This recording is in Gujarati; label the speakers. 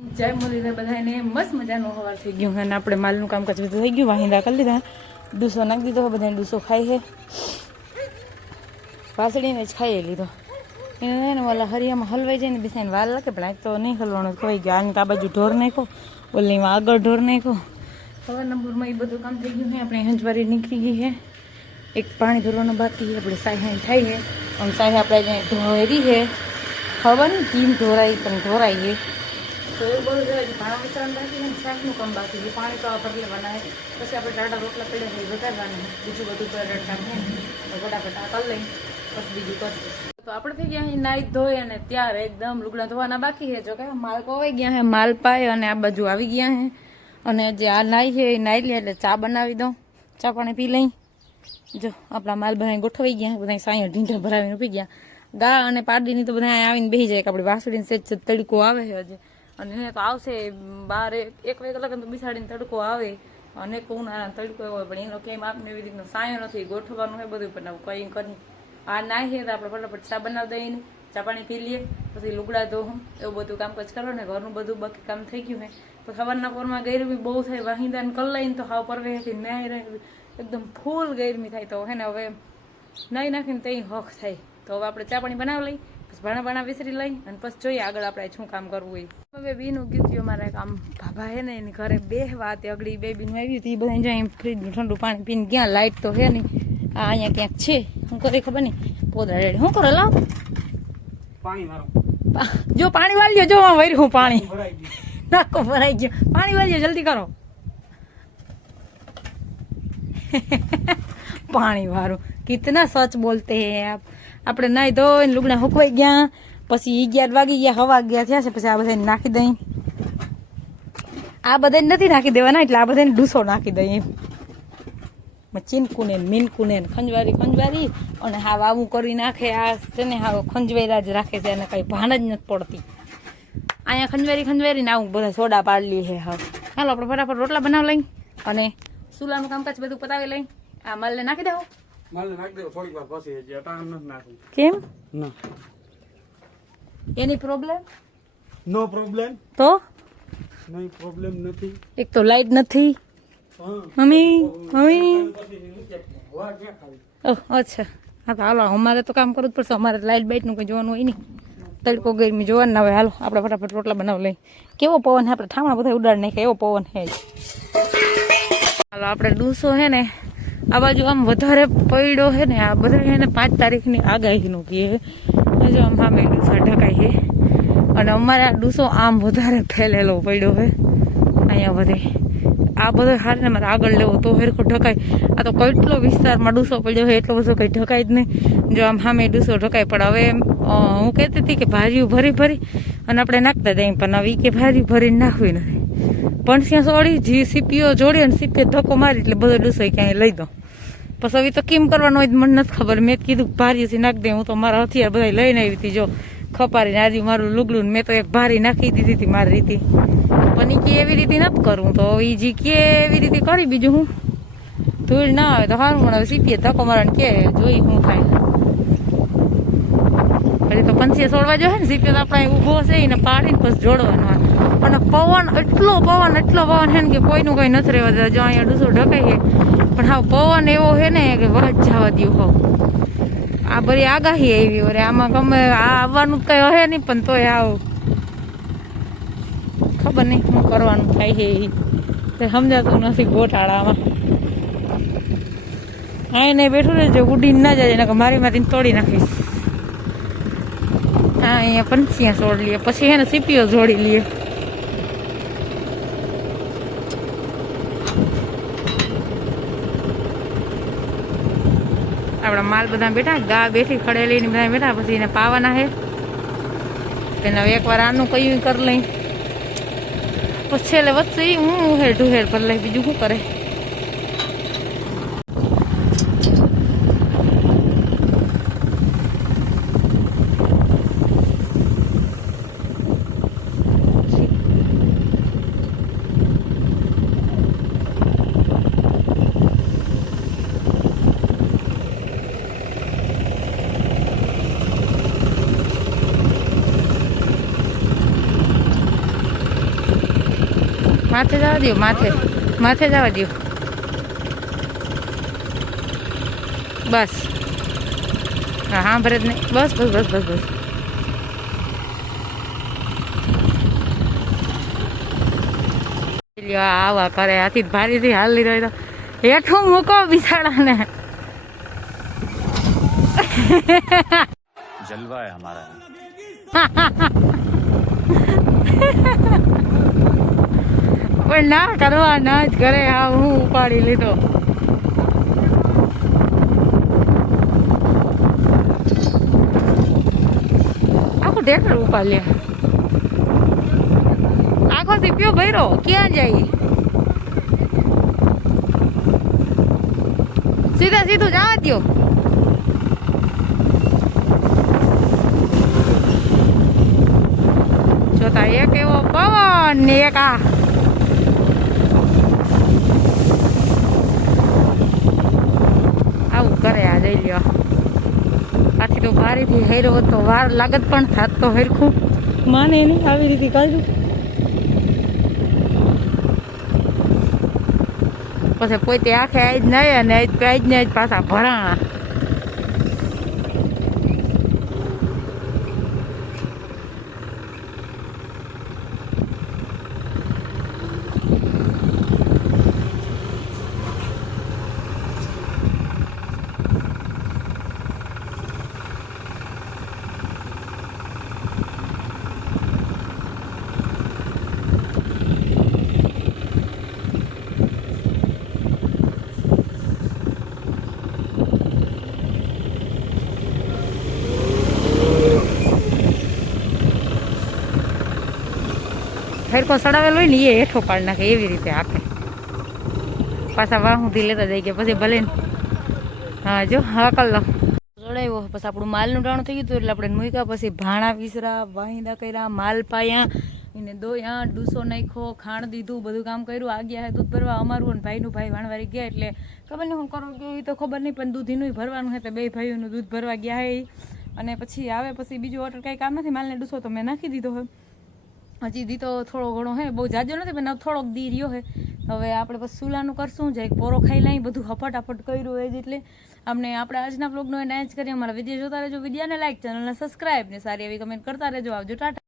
Speaker 1: જય મુરલીધર બધાને મસ્ત મજાનું હવાર થઈ ગયું અને આપણે માલનું કામ બધું થઈ ગયું, વાહિંદા કરી લીધા. ડૂસો નાખી દીધો બધાને ડૂસો ખાઈ છે. વાસળીને જ ખાઈ લીધો. એને ઓલા હરિયામાં હલવાઈ જાય ને બિસાઈને વાલ લાગે પણ આજ તો નહીં હલવાનું, ખવાઈ ગયું. આને આ બાજુ ઢોર નાખો ઓલીમાં આગળ ઢોર નાખો સવાર નંબરમાં એ બધું કામ થઈ ગયું છે, આપણે હંજવારી નીકળી ગઈ છે. એક પાણી ભરવાનું બાકી છે, આપણે સાહી થાય છે. અને સાહી આપણે ઢોરી છે. ખબર નહીં ચીમ ઢોરાઈ પણ ઢોરાઈ છે. તો એવું બધું છે હજી ભાણા મિશ્રણ બાકી છે ને શાકનું કામ બાકી છે. પાણી તો આ ભરી લેવાના છે પછી આપણે ટાટા રોટલા પડ્યા છે એ વધારવાના છે બીજું બધું તો રડકામ છે તો ફટાફટ આ કરી લઈ પછી બીજું કરશું. તો આપણે થઈ ગયા અહીં નાઈ ધોઈ અને ત્યારે એકદમ લુગડા ધોવાના બાકી છે. જો કે માલ કોવાઈ ગયા છે, માલ પાય અને આ બાજુ આવી ગયા છે. અને જે આ નાઈ છે એ નાઈ લે એટલે ચા બનાવી દઉં. ચા પાણી પી લઈ. જો આપણા માલ બધા ગોઠવાઈ ગયા બધા સાંયો ઢીંઢા ભરાવીને પી ગયા. ગા અને પાડીની તો બધા અહીંયા આવીને બેસી જાય કે આપણી વાસળીને સેજ સેજ તડકો આવે છે હજી. અને એને તો આવશે બાર એક વાગે કલાક બિસાડીને તડકો આવે. અને ઉનાળા તડકો એવો પણ એનો કેમ આપને એવી રીતનો સાયો નથી, ગોઠવવાનું હોય બધું, પણ કઈ કરી આ ના છે તો આપણે ફટાફટ ચા બનાવી દઈએ ચા પાણી પી લઈએ, પછી લુગડા ધોવું એવું બધું કામકાજ કરો ને ઘરનું બધું બાકી કામ થઈ ગયું હોય તો સવારના પોરમાં ગરમી બહુ થાય વાહિંદાને કલ લઈને તો હાવ પરવે હતી, ન્યાય રહે, એકદમ ફૂલ ગરમી થાય તો હે ને હવે નાહી નાખીને તઈ હક થાય. તો હવે આપણે ચા પાણી બનાવી લઈ, પછી ભાણા ભાણા વિસરી લઈ, અને પછી જોઈએ આગળ આપણે શું કામ કરવું હોય હવે બીનું ગીત્યું મારા આમ ભાભા હે ને એની ઘરે બે વાત અગડી બે બીનું આવ્યું હતું એ બધા જાય ફ્રીજનું ઠંડુ પાણી પીને ક્યાં લાઇટ તો હે નહીં. આ અહીંયા ક્યાંક છે શું કરે ખબર નહીં. પોદરા રેડી. શું કરો લાવ.
Speaker 2: પાણી
Speaker 1: જો પાણી વાળ્યો જો હું વર્યું પાણી.
Speaker 2: નાખો
Speaker 1: નાકો ભરાઈ ગયો. પાણી વાલ્યો જલ્દી કરો. પાણી વાળું. કિતના સચ બોલતે હે આપ. આપણે નાઈ ધોઈને લુગડા હુકવાઈ ગયા. પછી અગિયાર વાગી ગયા હવા ગયા થયા છે પછી આ બધાને નાખી દઈ. આ બધાને નથી નાખી દેવાના એટલે આ બધાને ડૂસો નાખી દઈએ. ચીનકુને મીનકુને ખંજવારી ખંજવારી અને હા આવું કરી નાખે આ છે ને હા ખંજવેરા જ રાખે છે અને કઈ ભાન જ નથી પડતી. અહીંયા ખંજવારી ખંજવારી ને આવું બધા સોડા પાડલી છે હા ચાલો આપણે ફટાફટ રોટલા બનાવી લઈ અને સુલાનું કામકાજ બધું પતાવી લઈ. આ માલને નાખી દેવો.
Speaker 2: માલ નાખી દેવો થોડીક વાર પછી
Speaker 1: કેમ?
Speaker 2: ના.
Speaker 1: એની પ્રોબ્લેમ
Speaker 2: નો પ્રોબ્લેમ
Speaker 1: તો?
Speaker 2: નહીં પ્રોબ્લેમ નથી.
Speaker 1: એક તો લાઈટ નથી. Mummy mummy. ઓહ અચ્છા. હા તો હાલો અમારે તો કામ કરવું જ પડશે. અમારે લાઇટ બાઇટનું કંઈ જોવાનું હોય નહીં. તડકો ગરમી જોવાનું ના હોય. હાલો આપણે ફટાફટ રોટલા બનાવી લઈ કેવો પવન છે? આપણે ઠામણા બધા ઉડાડ નાખે એવો પવન છે. હાલો આપણે ડૂસો છે ને આ બાજુ આમ વધારે પડ્યો છે ને આ બધા છે ને પાંચ તારીખની આગાહીનું કહે જો આમ સામે ડૂસા ઢકાય છે. અને અમારે આ ડૂસો આમ વધારે ફેલેલો પડ્યો છે. અહીંયા બધે. આ બધો હારે ને મારે આગળ લેવો તો હેરખો ઢકાય. આ તો કેટલો વિસ્તારમાં ડૂસો પડ્યો છે, એટલો બધો કંઈ ઢકાય જ નહીં. જો આમ સામે ડૂસો ઢકાય, પણ હવે હું કહેતી હતી કે ભાર્યું ભરી ભરી, અને આપણે નાખતા જઈએ, પણ હવે કે ભાર્યું ભરીને નાખવી નથી. પણ ત્યાં સોળી જી સીપીઓ જોડી અને સીપીઓ ધક્કો મારી, એટલે બધો ડૂસો ક્યાંય લઈ દો. પછી હવે તો કેમ કરવાનું હોય મને નથી ખબર. મેં કીધું કીધું ભારીથી નાખી દે. હું તો મારા હથિયાર બધા લઈને આવી હતી જો ખપારી આજે મારું લુગડું મેં તો એક ભારી નાખી દીધી હતી મારી રીતે. પણ એ કે એવી રીતે નથી કરવું તો એ જી કે એવી રીતે કરી બીજું હું? ધૂળ ના આવે તો સારું પણ હવે સીપીએ ધક્કો મારા કે જોઈ શું થાય. પછી તો પંચીએ છોડવા જોઈએ ને સીપીએ તો આપણે ઊભો છે એને પાડીને પછી જોડવાનો. અને પવન, એટલો પવન એટલો પવન છે ને કે કોઈનું કઈ નથી રહેવા દેતા. જો અહીંયા ડૂસો ઢકાય પણ હા, પવન એવો છે ને કે વાત જવા દઉં હોવ આ બધી આગાહી આવી અરે આમાં ગમે આ આવવાનું કઈ હે નહીં, પણ તોય આવ. ખબર નહીં શું કરવાનું થાય છે. એ સમજાતું નથી ગોટાળામાં. હા એને બેઠું રહેજો ઉડીને ના જાય, એને મારી મારીને તોડી નાખીશ. હા, અહીંયા પંચિયા છોડ લઈએ પછી એને સીપીઓ જોડી લઈએ આપણા માલ બધા બેઠા, ગા બેઠી ખડેલી બધા બેઠા, પછી એને પાવાના છે તેને હવે એકવાર આનું કયું કરી લઈ. પછી છેલ્લે વચ્ચે હું ઉહેર ઢુહેર પર લઈ, બીજું શું કરે? માથે જવા દો માથે. માથે જવા દો બસ. હા હા ભરત નહીં. બસ બસ બસ બસ બસ. આવા કરે હાથી ભારીથી હાલી રહ્યો હેઠું મૂકો બિસાડાને.
Speaker 3: જલવા હે હમારા
Speaker 1: પણ ના કરવા ના જ કરે, હા, હું ઉપાડી લીધો. આખું ઢેકર ઉપાડ લે આખો સીપ્યો ભૈરો ક્યાં જાય? સીધા સીધું જવા દો જોતા એક એવો પવન ને એક આ આવું કરે આ જઈ લ્યો પાછી તો ભારેથી હેરો હતો તો વાર લાગત પણ થાત તો હેરખું. માને નહીં આવી રીતે કર્યું પછી પોતે આખે આજ નહીં અને આજ આજ ને આજ પાછા ભરાણા. હેરકો સડાવેલો હોય ને એ હેઠો પાડી નાખે એવી રીતે આપે. પાછા વાહ સુધી લેતા જાય કે પછી ભલે હા, જો હા કલ્લો. ચડાવ્યો પછી આપણું માલનું ટાણું થઈ ગયું હતું એટલે આપણે મૂક્યા, પછી ભાણા વિસરા વાહિંદા કર્યા, માલ પાયા, એને દોયા ડૂસો નાખ્યો, ખાણ દીધું, બધું કામ કર્યું. આ ગયા હે દૂધ ભરવા. અમારું અને ભાઈનું ભાઈ વાણવારી ગયા એટલે ખબર નહીં હું કરું કે એ તો ખબર નહીં, પણ દૂધીનું ભરવાનું હે તો બે ભાઈઓનું દૂધ ભરવા ગયા હે. અને પછી આવે, પછી બીજું ઓર્ડર કાંઈ કામ નથી. માલને ડૂસો તો મેં નાખી દીધો હોય. હજી દીતો થોડો ઘણો હે, બહુ જાજો નથી, પણ થોડોક દી રહ્યો હે. હવે આપણે પછી સુલાનું કરશું જરીક પોરો ખાઈ લઈ બધું હફટાફટ કર્યું એ જ એટલે અમને આપણે આજના બ્લોગનો એને જ કરીએ. અમારા વીડિયો જોતા રહેજો. વિડીયાને લાઈક ચેનલને સબસ્ક્રાઈબ ને સારી એવી કમેન્ટ કરતા રહેજો. આવજો, ટાટા.